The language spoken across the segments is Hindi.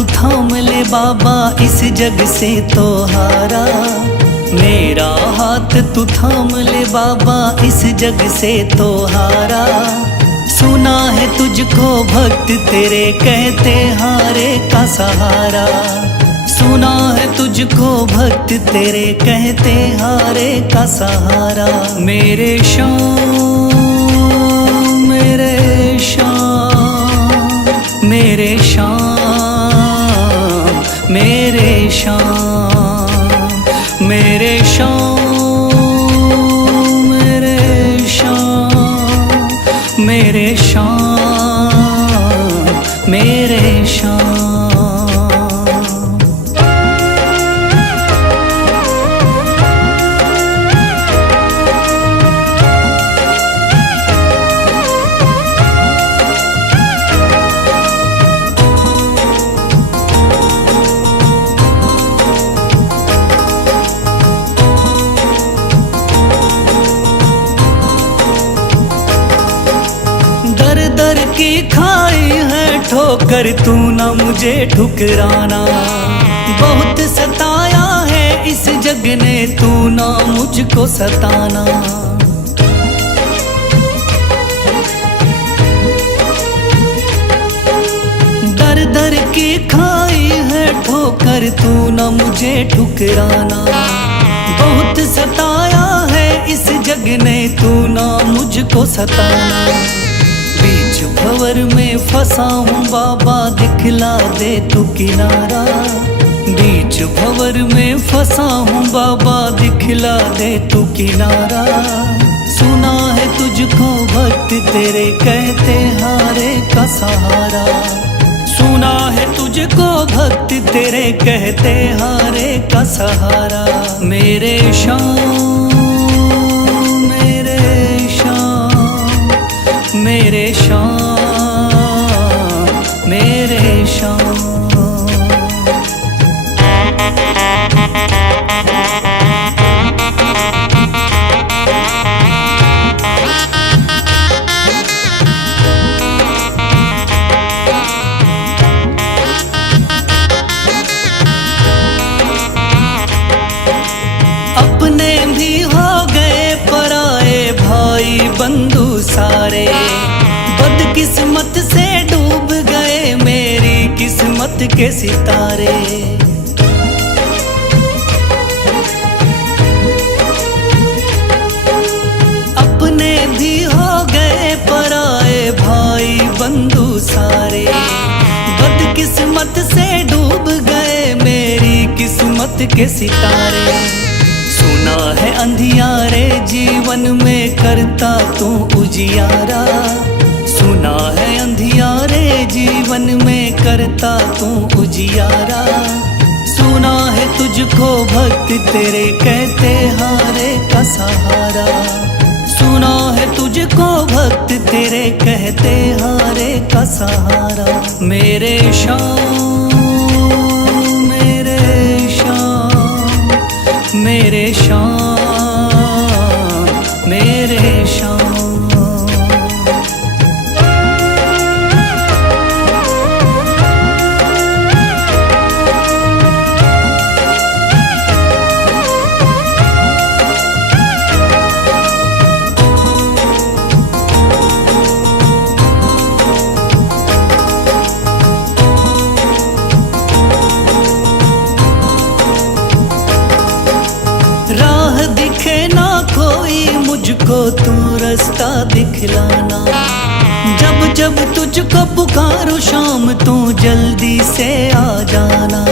तू थाम ले बाबा इस जग से तो हारा। मेरा हाथ तू थाम ले बाबा इस जग से तो हारा। सुना है तुझको भक्त तेरे कहते हारे का सहारा। सुना है तुझको भक्त तेरे कहते हारे का सहारा। मेरे श्याम मेरे श्याम मेरे श्याम मेरे श्याम मेरे श्याम मेरे श्याम मेरे श्याम मेरे श्याम। दर की खाई है ठोकर तू ना मुझे ठुकराना। बहुत सताया है इस जग ने तू ना मुझको सताना। दर दर की खाई है ठोकर तू ना मुझे ठुकराना। बहुत सताया है इस जग ने तू ना मुझको सताना। बीच भंवर में फंसा हूँ बाबा दिखला दे तू किनारा। बीच भंवर में फंसा हूँ बाबा दिखला दे तू किनारा। सुना है तुझको भक्त तेरे कहते हारे का सहारा। सुना है तुझको भक्त तेरे कहते हारे का सहारा। मेरे श्याम मेरे श्याम मेरे श्याम मेरे श्याम। अपने भी हो गए पराए भाई बंधु सारे। बदकिस्मत से डूब गए मेरी किस्मत के सितारे। अपने भी हो गए पराए भाई बंधु सारे। बदकिस्मत से डूब गए मेरी किस्मत के सितारे। सुना है अंधियारे जीवन में करता तू उजियारा। सुना है अंधियारे जीवन में करता तू उजियारा। सुना है तुझको भक्त तेरे कहते हारे का सहारा। सुना है तुझको भक्त तेरे कहते हारे का सहारा। मेरे श्याम मेरे श्याम मेरे श्याम मेरे श्याम। राह दिखे ना कोई मुझको तू रास्ता दिखलाना। जब जब तुझको पुकारूं शाम तू जल्दी से आ जाना।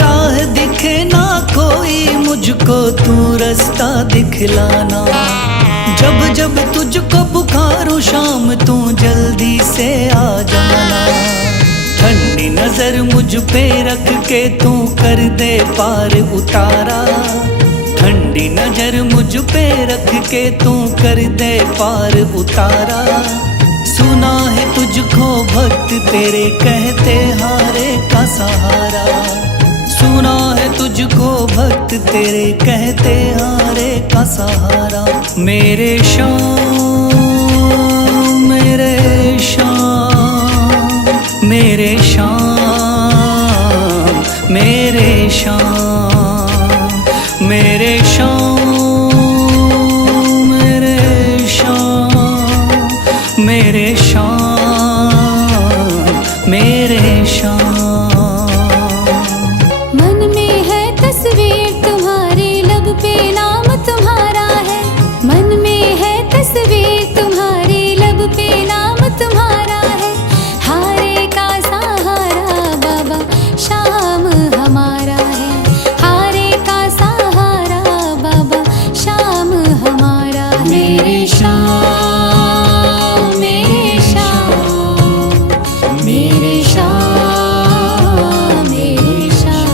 राह दिखे ना कोई मुझको तू रास्ता दिखलाना। जब जब तुझको पुकारूं शाम तू जल्दी से आ जाना। ठंडी नजर मुझ पे रख के तू कर दे पार उतारा। ठंडी नजर मुझ पे रख के तू कर दे पार उतारा। सुना है तुझको भक्त तेरे कहते हारे का सहारा। सुना है तुझको भक्त तेरे कहते हारे का सहारा। मेरे श्याम श्याम मेरे श्याम मेरे श्याम मेरे श्याम मेरे श्याम मेरे श्याम मेरे श्याम। मन में है तस्वीर तुम्हारी, लब पे नाम तुम्हारा है। मन में है तस्वीर तुम्हारी, लब पे नाम तुम्हारा है। हारे का सहारा बाबा शाम हमारा है। हारे का सहारा बाबा शाम हमारा है। मेरे श्याम मेरे श्याम मेरे श्याम मेरे श्याम।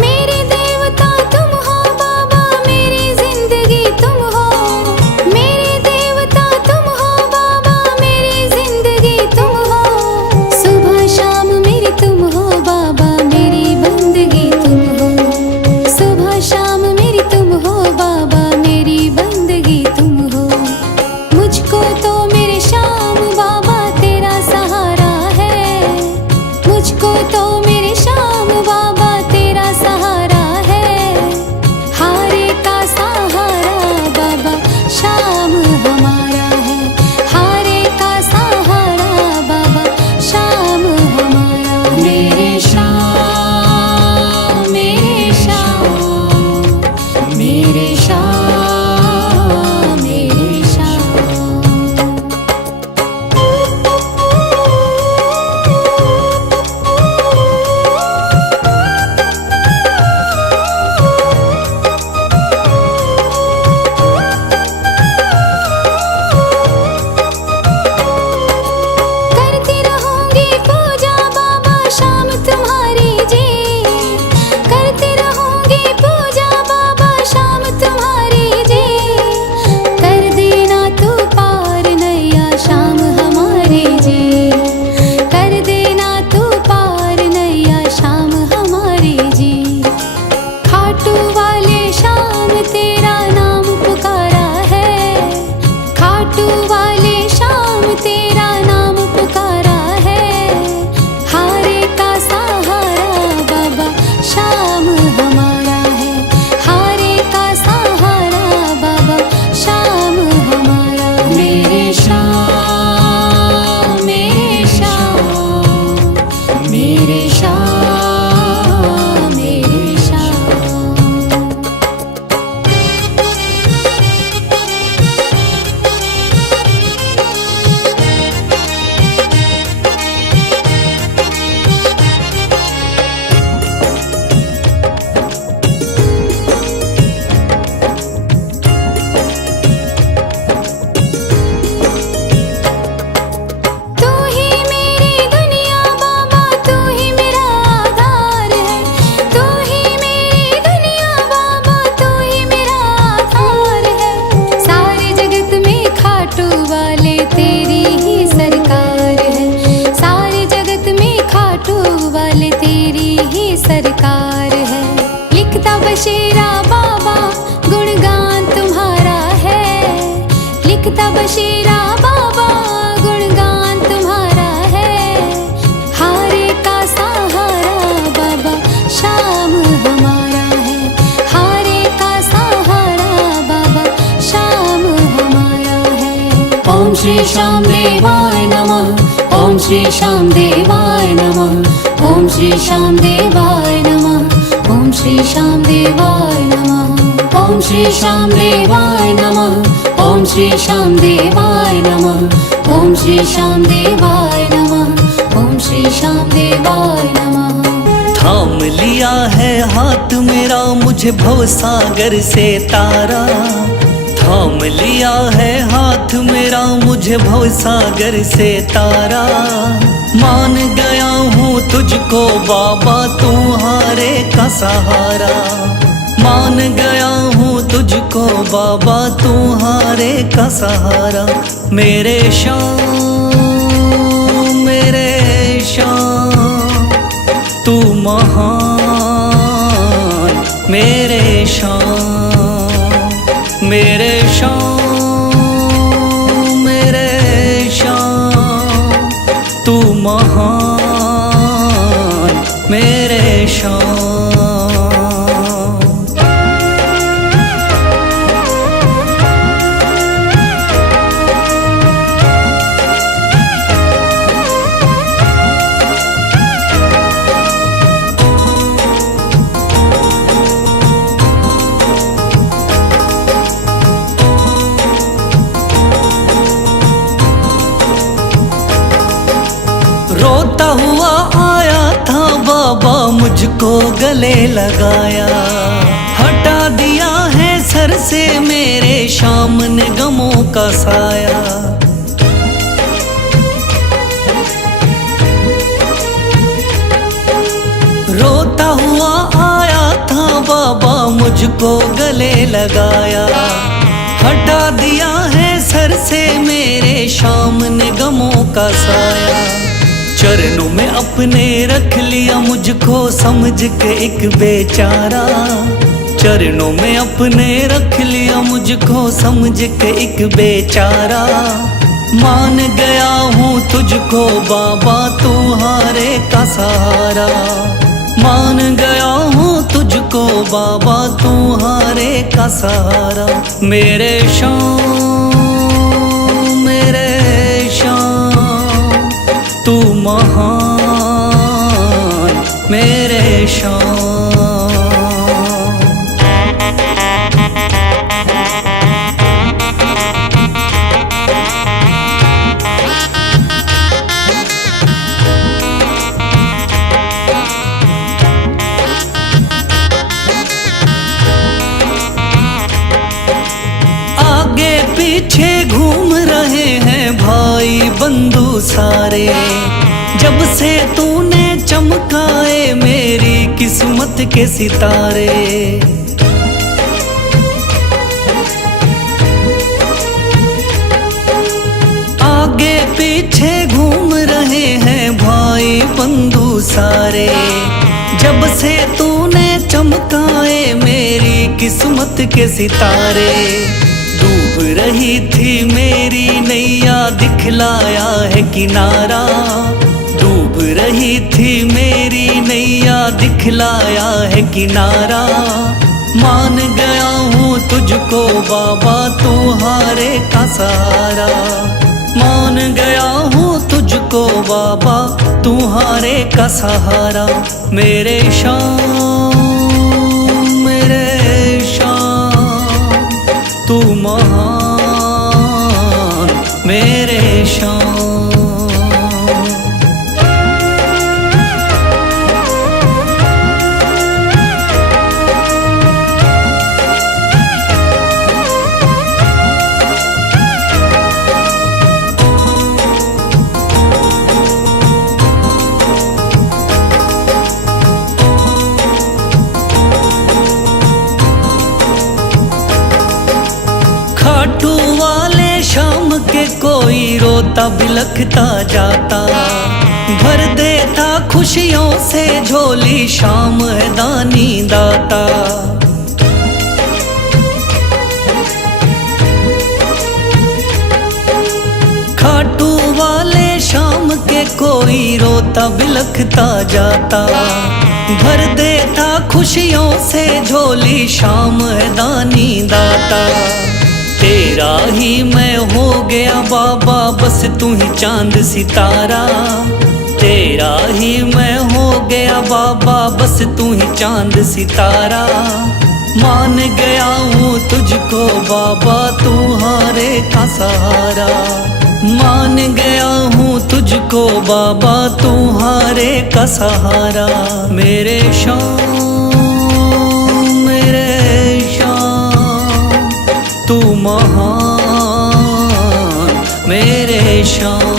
मेरे देवता तुम हो बाबा, मेरी जिंदगी तुम हो। मेरे देवता तुम हो बाबा, मेरी जिंदगी तुम हो। सुबह शाम मेरी तुम हो बाबा, मेरी बंदगी तुम हो। सुबह शाम मेरी तुम हो बाबा, मेरी बंदगी तुम हो। मुझको तो मेरे श्याम बाबा तेरा सहारा है। मुझको तो मेरे श्याम बाबा तेरा सहारा है। हारे का सहारा बाबा शाम हमारा है। हारे का सहारा बाबा शाम हमारा है। मेरे श्याम मेरे श्याम मेरे श्याम मेरे श्याम। करती रहूंगी पूजा बाबा शाम तुम्हारी जी। करती रहूंगी पूजा बाबा शाम तुम्हारी जी। कर देना तू पार नैया शाम हमारी जी। कर देना तू पार नैया शाम हमारी जी। खाटू वाले शाम तेरा नाम पुकारा है। खाटू वाले शाम तेरा नाम पुकारा है। हारे का सहारा बाबा शाम हमारा है। हारे का सहारा बाबा शाम हमारा है। मेरे श्याम मेरे श्याम मेरे श्याम मेरे श्याम। तू ही मेरी दुनिया बाबा, तू ही मेरा आधार है। तू ही मेरी दुनिया बाबा, तू ही मेरा आधार है। सारे जगत में खाटू वाले तेरी ही सरकार है। सारे जगत में खाटू वाले तेरी ही सरकार है। लिखता बशीरा बाबा गुणगान तुम्हारा है। लिखता बशीरा बाबा गुणगान तुम्हारा है। हारे का सहारा बाबा शाम हमारा है। हारे का सहारा बाबा शाम हमारा है। ओम श्री श्याम देवाय नमः। ओम श्री श्याम देवाय नमः। ओम श्री श्याम देवाय नमः। ओम श्री श्याम देवाय नमः। ओम श्री श्याम देवाय नमः। ओम श्री श्याम देवाय नमः। ओम श्री श्याम देवाय नमः। ओम श्री श्याम देवाय नमः। थाम लिया है हाथ मेरा मुझे भवसागर से तारा। थाम लिया है हाथ मेरा मुझे भवसागर से तारा। मान गया हूँ तुझको बाबा, तू हारे का सहारा। मान गया हूँ तुझको बाबा, तुम्हारे का सहारा। मेरे शाम, मेरे शाम, तू महान। मेरे शाम, मेरे शाम, मेरे शाम, तू महान। मेरे शाम। रोता हुआ आया था बाबा, मुझको गले लगाया। हटा दिया है सर से मेरे शाम ने गमों का साया। रोता हुआ आया था बाबा, मुझको गले लगाया। हटा दिया है सर से मेरे शाम ने गमों का साया। चरणों में अपने रख लिया मुझको समझ के एक बेचारा। चरणों में अपने रख लिया मुझको समझ के एक बेचारा। मान गया हूँ तुझको बाबा, तुम्हारे का सहारा। मान गया हूँ तुझको बाबा, तुम्हारे का सहारा। मेरे शाम, मेरे शाम, तू महान। मेरे शाम। आगे पीछे घूम रहे हैं भाई बंधु सारे। जब से तूने चमकाए मेरी किस्मत के सितारे। आगे पीछे घूम रहे हैं भाई बंधु सारे। जब से तूने चमकाए मेरी किस्मत के सितारे। डूब रही थी मेरी नैया, दिखलाया है किनारा। डूब रही थी मेरी नैया, दिखलाया है किनारा। मान गया हूँ तुझको बाबा, तुम्हारे का सहारा। मान गया हूँ तुझको बाबा, तुम्हारे का सहारा। मेरे शाम, मेरे शाम, तू महान। मेरे शाम। खाटू वाले शाम के कोई रोता बिलखता जाता। भर देता खुशियों से झोली, शाम है दानी दाता। खाटू वाले शाम के कोई रोता बिलखता जाता। भर देता खुशियों से झोली, शाम है दानी दाता। तेरा ही मैं हो गया बाबा, बस तू ही चांद सितारा। तेरा ही मैं हो गया बाबा, बस तू ही चांद सितारा। मान गया हूँ तुझको बाबा, तुम्हारे का सहारा। मान गया हूँ तुझको बाबा, तुम्हारे का सहारा। मेरे शाम, मेरे शाम, तू महान। मेरे शाम,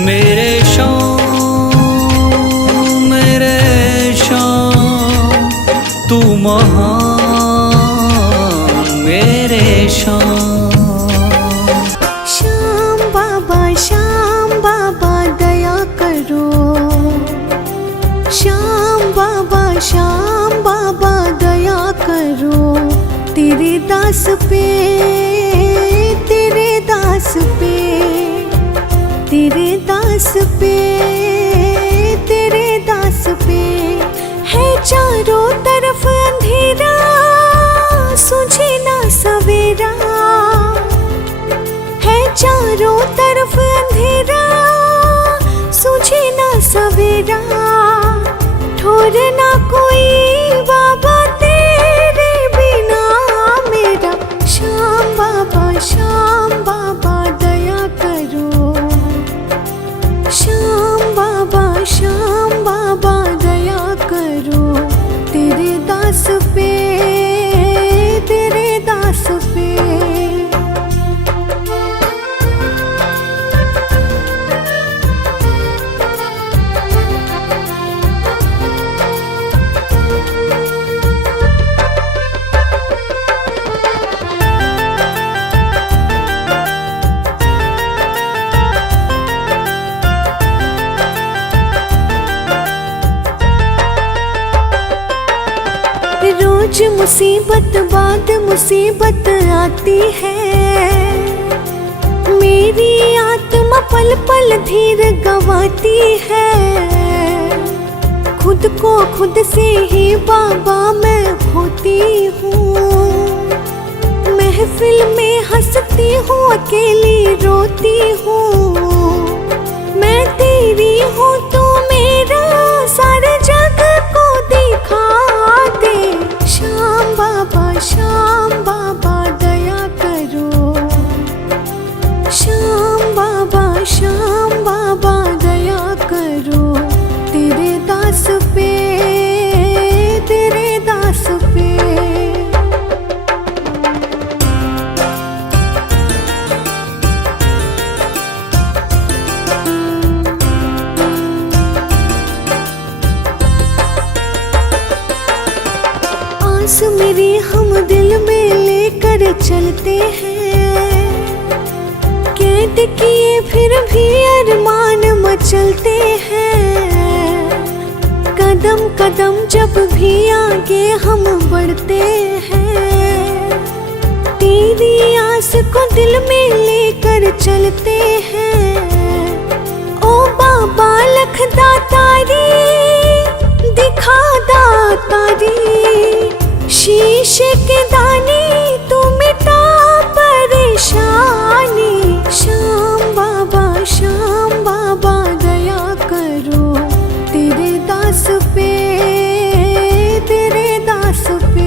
मेरे शाम, मेरे शाम, तू महान। करो तेरे दास पे, तेरे दास पे, तेरे दास पे, तेरे दास पे। है चारों तरफ अंधेरा, सूझे ना सवेरा, है चारों तरफ अंधेरा, सूझे ना सवेरा। ठोर ना कोई बाबा तेरे बिना मेरा, श्याम बाबा दया करो, श्याम बाबा दया करो तेरे दास पे, तेरे दास पे। रोज मुसीबत बाद मुसीबत आती है, मेरी आत्मा पल पल धीर गंवाती है। खुद को खुद से ही बाबा मैं खोती हूँ, महफिल में हंसती हूँ अकेली रोती हूँ। मैं तेरी हूँ तू मेरा, सारे जग को दिखा दे। श्याम बाबा दया करो, श्याम बाबा दया करो तेरे दास पे, तेरे दास पे। आस मेरी हम दिल में लेकर चलते हैं, कैद किए फिर भी अरमान मचलते हैं। कदम कदम जब भी आगे हम बढ़ते हैं, तेरी आस को दिल में लेकर चलते हैं। ओ बाबा लख दातारी, दिखा दातारी, शीश के दाने तू मिटा परेशानी। श्याम बाबा दया करो तेरे दास पे, तेरे दास पे।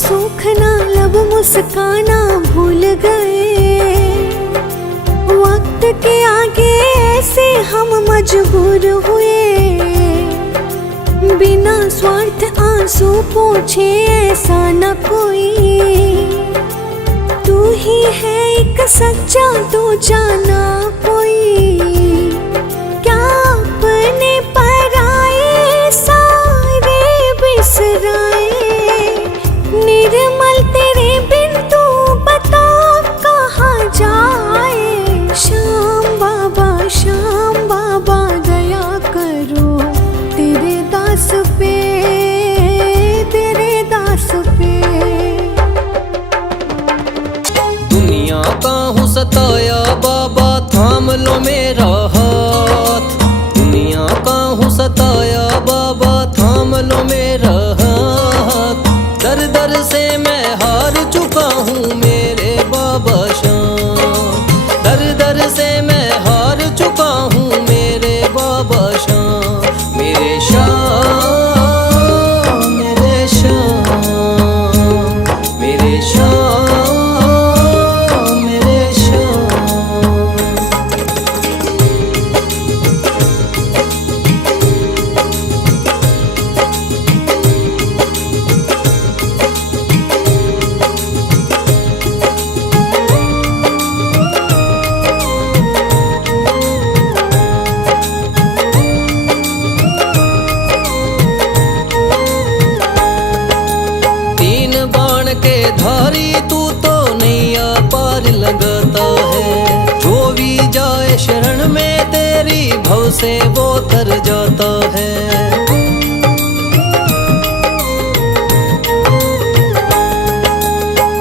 सूखना लब मुस्काना भूल गए, वक्त के आगे ऐसे हम मजबूर हुए। बिना स्वार्थ आंसू पोछे ऐसा न कोई, तू ही है एक सच्चा तू जाना कोई। क्या अपने पराए सारे बिसराए, निर्मल तेरे बिन तू बता कहाँ जाए। श्याम बाबा दया करो तेरे दास पे, तेरे दास पे। दुनिया का हूँ सताया बाबा थाम लो मेरा शरण में तेरी भव से वो तर जाता है।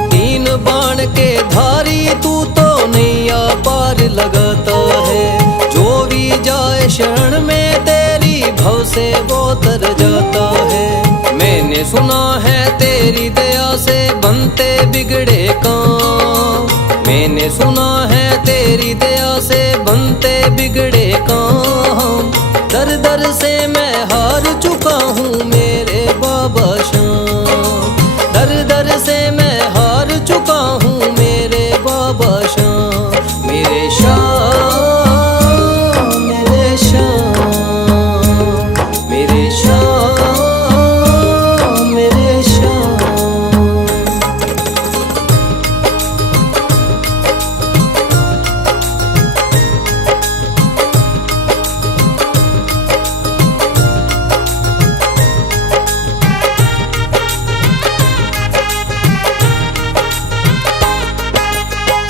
तीन बाण के धारी तू तो नैया पार लगाता है। जो भी जाए शरण में तेरी भव से वो तर जाता है। मैंने सुना है तेरी दया से बनते बिगड़े काम। मैंने सुना है तेरी दया से बनते बिगड़े काम। दर दर से मैं हार चुका हूँ मेरे बाबा श्याम। दर दर से मैं हार चुका हूँ मेरे बाबा श्याम। मेरे श्याम, मेरे श्याम, मेरे श्याम, मेरे श्याम।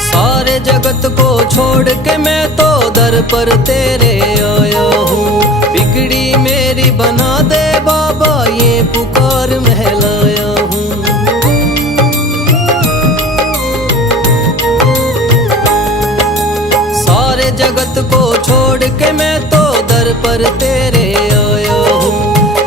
सारे जगत को छोड़ के मैं तो दर पर तेरे आया हूँ। बिगड़ी मेरी बना दे बाबा ये पुकार महलाया हूँ। सारे जगत को छोड़ के मैं तो दर पर तेरे आया हूँ।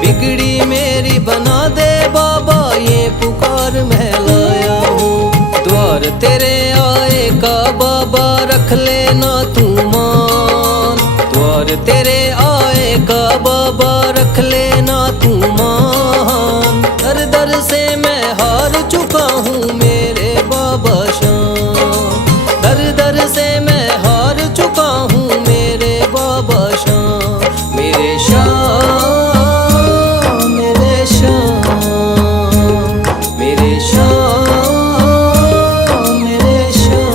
बिगड़ी मेरी बना दे बाबा ये पुकार महलाया हूँ। द्वार तेरे आए का बाबा रख लेना तू मान। द्वार तेरे आए का बाबा रख लेना तू मान। दर दर से मैं हार चुका हूँ मेरे बाबा श्याम। दर दर से मैं हार चुका हूँ मेरे बाबा श्याम। मेरे श्याम, मेरे श्याम, मेरे श्याम, मेरे श्याम।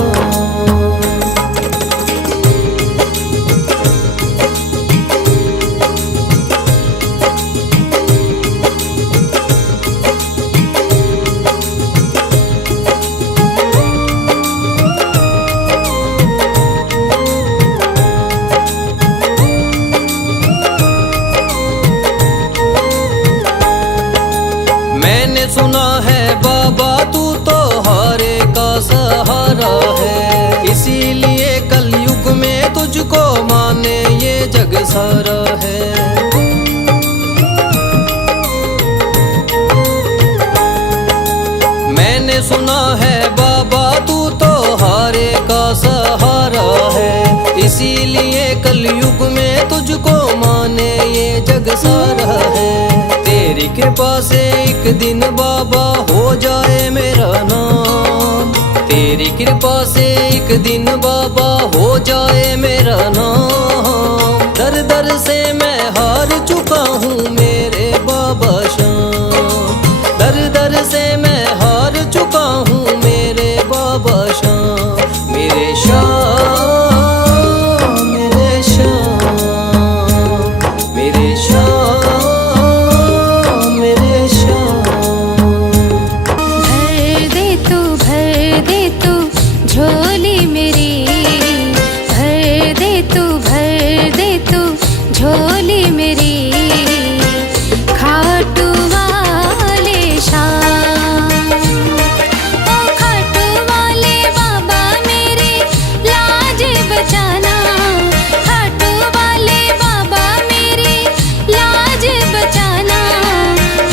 मैंने सुना है बाबा तू तो हारे का सहारा है। इसीलिए कलयुग में तुझको माने ये जग सारा है। मैंने सुना है बाबा तू तो हारे का सहारा है। इसीलिए कलयुग में तुझको माने ये जग सारा है। तेरी कृपा से एक दिन बाबा हो जाए मेरा नाम। तेरी कृपा से एक दिन बाबा हो जाए मेरा नाम। दर दर से मैं हार चुका हूँ मेरे बाबा श्याम। दर दर से मैं हार चुका हूँ मेरे बाबा श्याम। मेरे श्याम, मेरे श्याम, मेरे श्याम, मेरे श्याम। भर दे तू झोली मेरी। भर दे तू झोली मेरी। खाटू वाले श्याम, ओ खाटू वाले बाबा मेरे लाज बचाना। खाटू वाले बाबा मेरे लाज बचाना।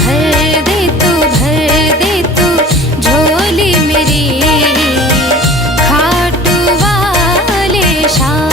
भर दे तू झोली मेरी। खाटू वाले श्याम।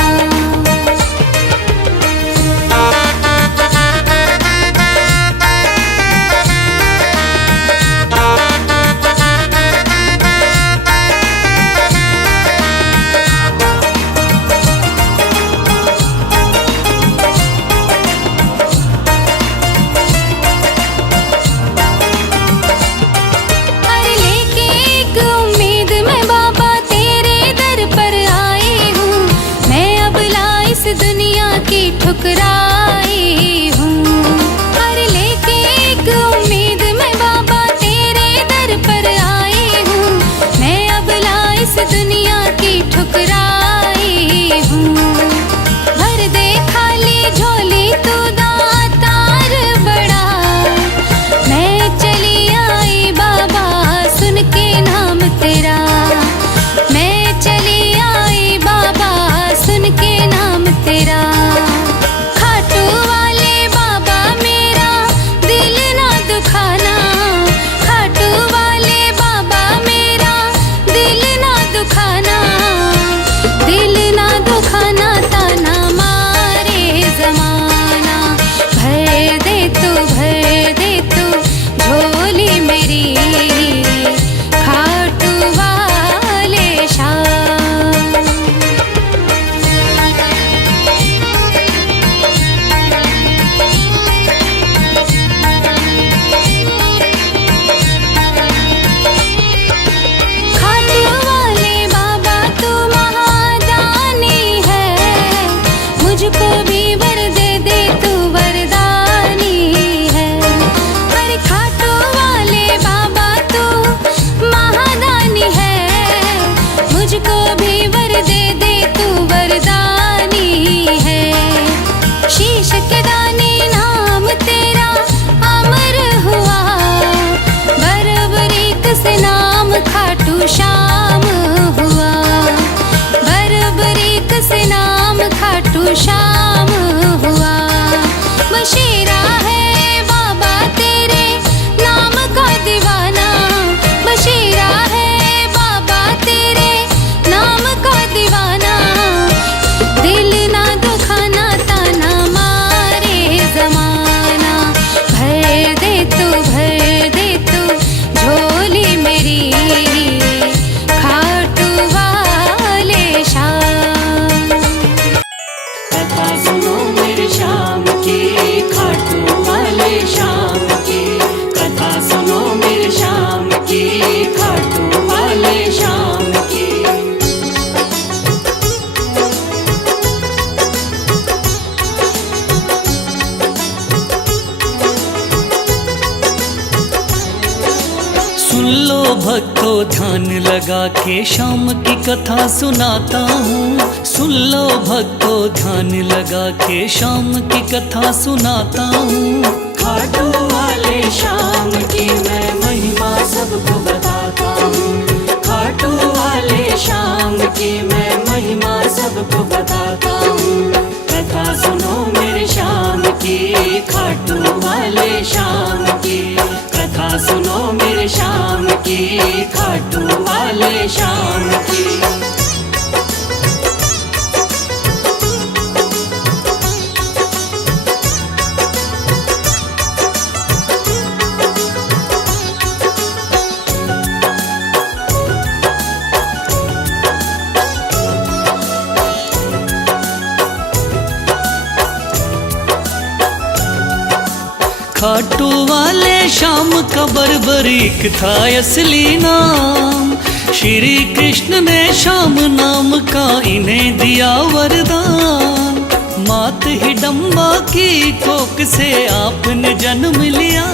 अरे लेके एक उम्मीद मैं बाबा तेरे दर पर आई हूँ। मैं अब ला इस दुनिया की ठुकराई हूँ। अरे लेके एक उम्मीद मैं बाबा तेरे दर पर आई हूँ। मैं अब ला इस दुनिया की ठुकराई हूँ। सुन लो भक्तों ध्यान लगा के शाम की कथा सुनाता हूँ। सुन लो भक्तों ध्यान लगा के शाम की कथा सुनाता हूँ। खाटू वाले शाम की मैं महिमा सबको बताता हूँ। खाटू वाले शाम की मैं महिमा सबको बताता हूँ। कथा सुनो मेरे शाम की, खाटू वाले शाम की। कथा सुनो मेरे शाम की, खाटू वाले शाम की। खाटू वाले शाम का बर्बरीक था असली नाम। श्री कृष्ण ने शाम नाम का इन्हें दिया वरदान। मात हिडम्बा की कोख से आपने जन्म लिया।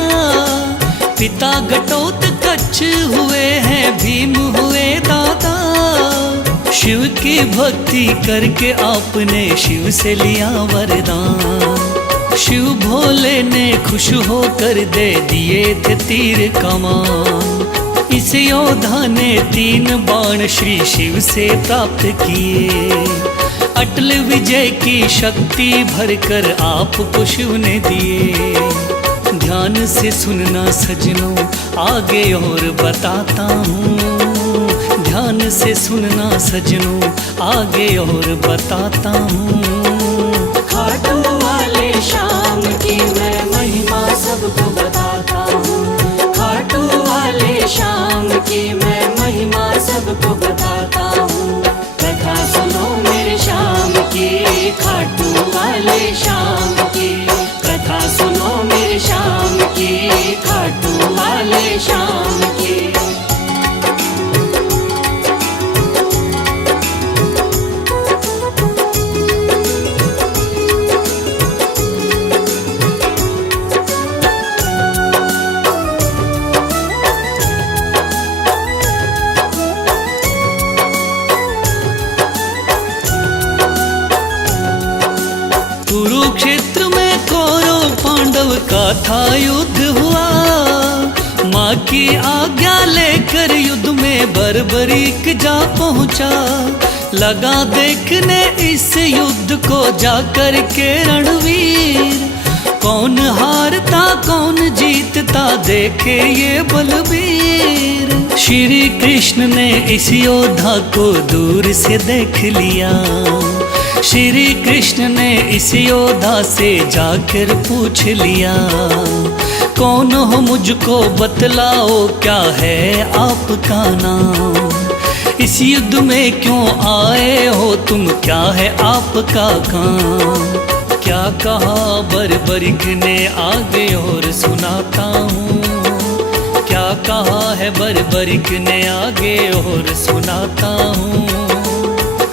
पिता घटोत्कच हुए हैं भीम हुए दादा। शिव की भक्ति करके आपने शिव से लिया वरदान। शिव भोले ने खुश होकर दे दिए थे तीर कमान। इस योद्धा ने 3 बाण श्री शिव से प्राप्त किए। अटल विजय की शक्ति भरकर आपको शिव ने दिए। ध्यान से सुनना सजनों आगे और बताता हूँ। ध्यान से सुनना सजनों आगे और बताता हूँ। खाटू वाले शाम की मैं महिमा सबको बताता हूँ। खाटू वाले शाम की मैं महिमा सबको बताता हूँ। कथा सुनो मेरे शाम की, खाटू वाले शाम की। कथा सुनो मेरे शाम की, खाटू वाले शाम की। कुरुक्षेत्र में कौरव पांडव का था युद्ध हुआ। माँ की आज्ञा लेकर युद्ध में बर्बरीक जा पहुँचा। लगा देखने इस युद्ध को जाकर के रणवीर। कौन हारता कौन जीतता देखे ये बलबीर। श्री कृष्ण ने इस योद्धा को दूर से देख लिया। श्री कृष्ण ने इस योद्धा से जाकर पूछ लिया। कौन हो मुझको बतलाओ क्या है आपका नाम। इस युद्ध में क्यों आए हो तुम, क्या है आपका काम। क्या कहा बर्बरीक ने आगे और सुनाता हूँ। क्या कहा है बर्बरीक ने आगे और सुनाता हूँ।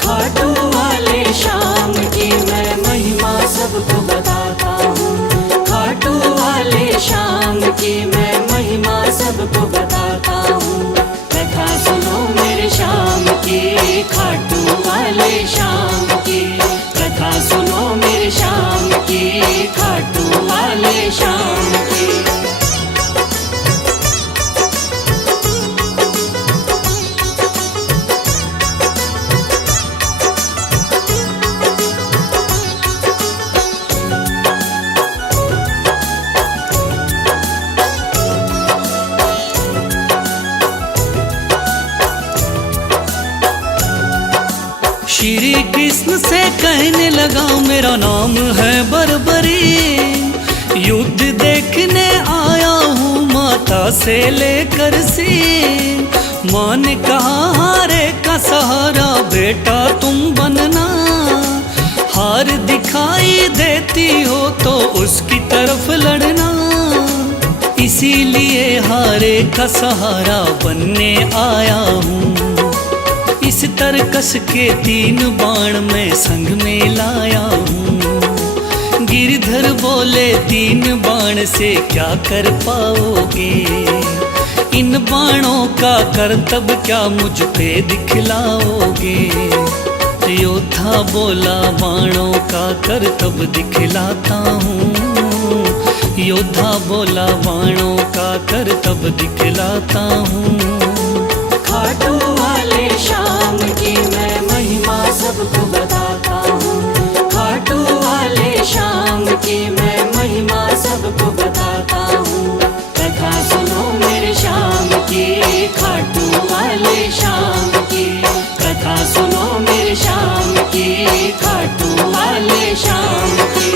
खाटू वाले शाम की मैं महिमा सबको बताता हूँ। खाटू वाले शाम की मैं महिमा सबको बताता हूँ। कथा सुनो मेरे शाम की, खाटू वाले शाम की। कथा सुनो मेरे शाम की, खाटू वाले शाम की। श्री कृष्ण से कहने लगा मेरा नाम है बर्बरी। युद्ध देखने आया हूँ माता से लेकर सीन। माँ ने कहा हारे का सहारा बेटा तुम बनना। हार दिखाई देती हो तो उसकी तरफ लड़ना। इसीलिए हारे का सहारा बनने आया हूँ। इस तरकस के 3 बाण में संग में लाया हूँ। गिरधर बोले 3 बाण से क्या कर पाओगे। इन बाणों का करतब क्या मुझ पे दिखलाओगे? योद्धा बोला बाणों का करतब दिखलाता हूँ। योद्धा बोला बाणों का करतब दिखलाता हूँ। खाटू वाले श्याम की मैं महिमा सबको बताता हूँ। खाटू वाले श्याम की मैं महिमा सबको बताता हूँ। कथा सुनो मेरे श्याम की, खाटू वाले श्याम की। कथा सुनो मेरे श्याम की, खाटू वाले श्याम की।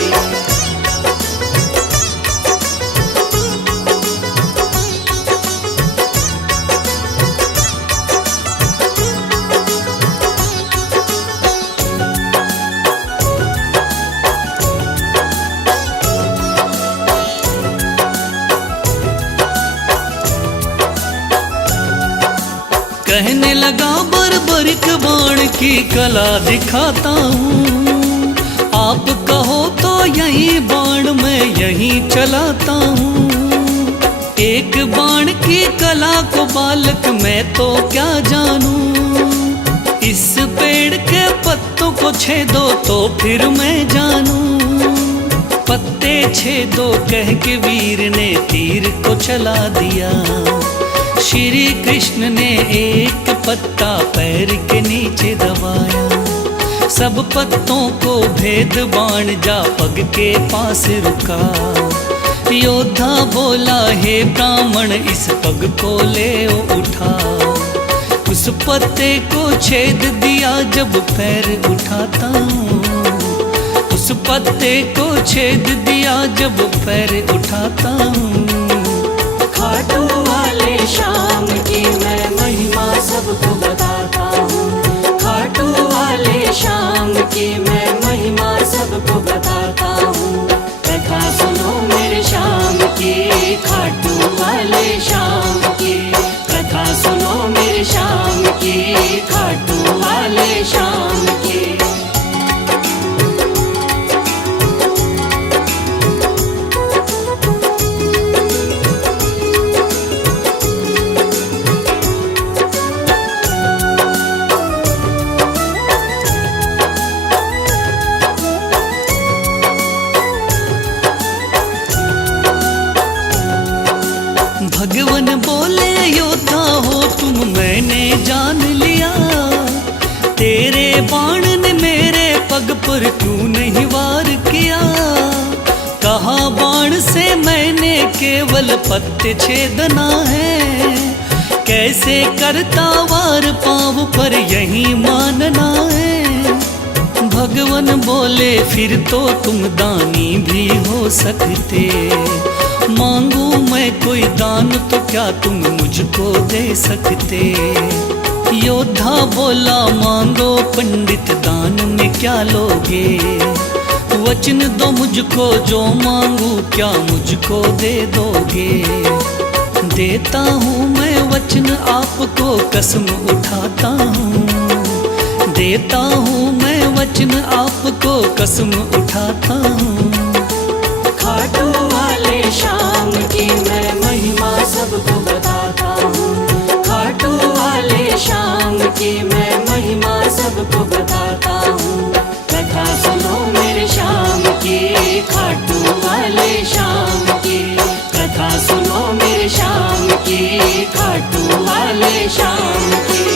कहने लगा बर्बरिक बाण की कला दिखाता हूँ। आप कहो तो यही बाण मैं यहीं चलाता हूँ। एक बाण की कला को बालक मैं तो क्या जानूं। इस पेड़ के पत्तों को छेदो तो फिर मैं जानूं। पत्ते छेदो कह के वीर ने तीर को चला दिया। श्री कृष्ण ने एक पत्ता पैर के नीचे दबाया। सब पत्तों को भेद बाण जा पग के पास रुका। योद्धा बोला हे ब्राह्मण इस पग को ले उठा। उस पत्ते को छेद दिया जब पैर उठाता हूँ। उस पत्ते को छेद दिया जब पैर उठाता हूँ। खाटू वाले श्याम की मैं महिमा सबको बताता हूँ। खाटू वाले श्याम की मैं महिमा सबको बताता हूँ। कथा सुनो मेरे श्याम की, खाटू वाले श्याम की। कथा सुनो मेरे श्याम की, खाटू वाले श्याम की। भगवान बोले योद्धा हो तुम मैंने जान लिया। तेरे बाण ने मेरे पग पर क्यों नहीं वार किया। कहा बाण से मैंने केवल पत्ते छेदना है। कैसे करता वार पाँव पर यही मानना है। भगवान बोले फिर तो तुम दानी भी हो सकते। मांगू मैं कोई दान तो क्या तुम मुझको दे सकते। योद्धा बोला मांगो पंडित दान में क्या लोगे। वचन दो मुझको जो मांगू क्या मुझको दे दोगे। देता हूँ मैं वचन आपको कसम उठाता हूँ। देता हूँ मैं वचन आपको कसम उठाता हूँ। खाटू वाले श्याम की मैं महिमा सबको बताता हूँ। खाटू वाले श्याम की मैं महिमा सबको बताता हूँ। कथा सुनो मेरे श्याम की, खाटू वाले श्याम की। कथा सुनो मेरे श्याम की, खाटू वाले श्याम की।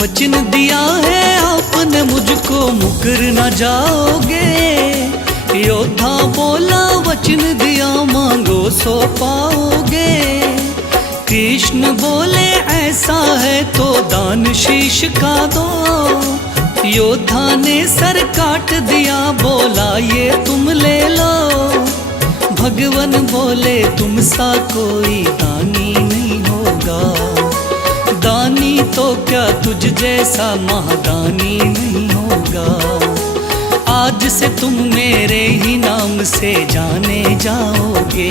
वचन दिया है आपने मुझको मुकर न जाओगे। योद्धा बोला वचन दिया मांगो सो पाओगे। कृष्ण बोले ऐसा है तो दान शीश का दो। योद्धा ने सर काट दिया बोला ये तुम ले लो। भगवान बोले तुम सा कोई दानी नहीं होगा। दानी तो क्या तुझ जैसा महादानी नहीं होगा। आज से तुम मेरे ही नाम से जाने जाओगे,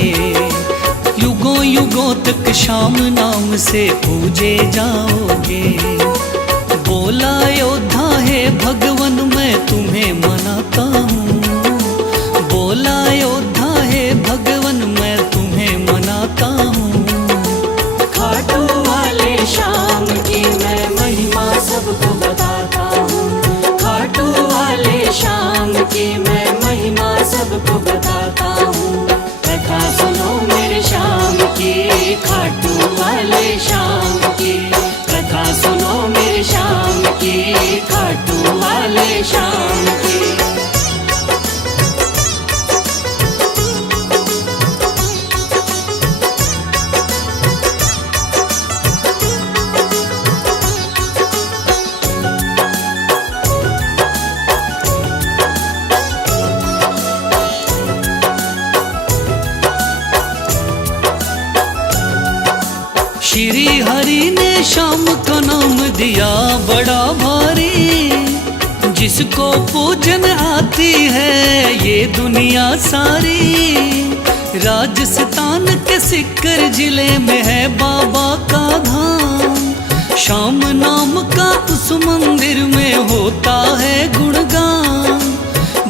युगों युगों तक श्याम नाम से पूजे जाओगे। बोला योद्धा है भगवन मैं तुम्हें मनाता हूँ, बोला योद्धा है भगवन मैं तुम्हें मनाता हूँ। खाटू वाले श्याम की मैं महिमा सबको बताता हूँ, खाटू वाले श्याम की मैं महिमा सबको बताता हूँ। कथा सुनो मेरे श्याम की, खाटू वाले श्याम की, कथा सुनो मेरे श्याम की, खाटू वाले श्याम की। श्री हरि ने श्याम का नाम दिया बड़ा भारी, जिसको पूजन आती है ये दुनिया सारी। राजस्थान के सिक्कर जिले में है बाबा का धाम, श्याम नाम का उस मंदिर में होता है गुणगान।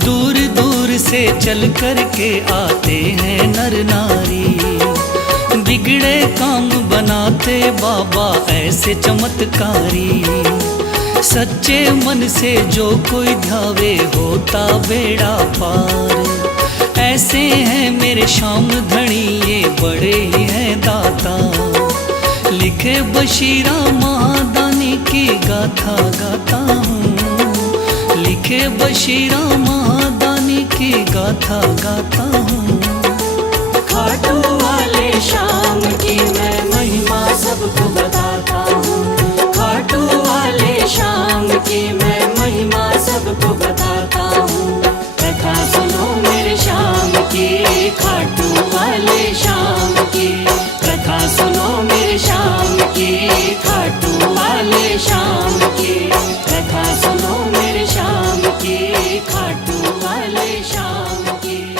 दूर दूर से चल कर के आते हैं नर नारी, बिगड़े काम बनाते बाबा ऐसे चमत्कारी। सच्चे मन से जो कोई ध्यावे होता बेड़ा पार। ऐसे हैं मेरे श्याम धनी ये बड़े ही हैं दाता, लिखे बशीरा महादानी की गाथा गाता हूँ, लिखे बशीरा महादानी की गाथा गाता हूँ। खाटू वाले श्याम की मैं महिमा सबको बताता हूँ, खाटू वाले श्याम की मैं महिमा सबको बताता हूँ। कथा सुनो मेरे श्याम की, खाटू वाले श्याम की, कथा सुनो मेरे श्याम की, खाटू वाले श्याम की, कथा सुनो मेरे श्याम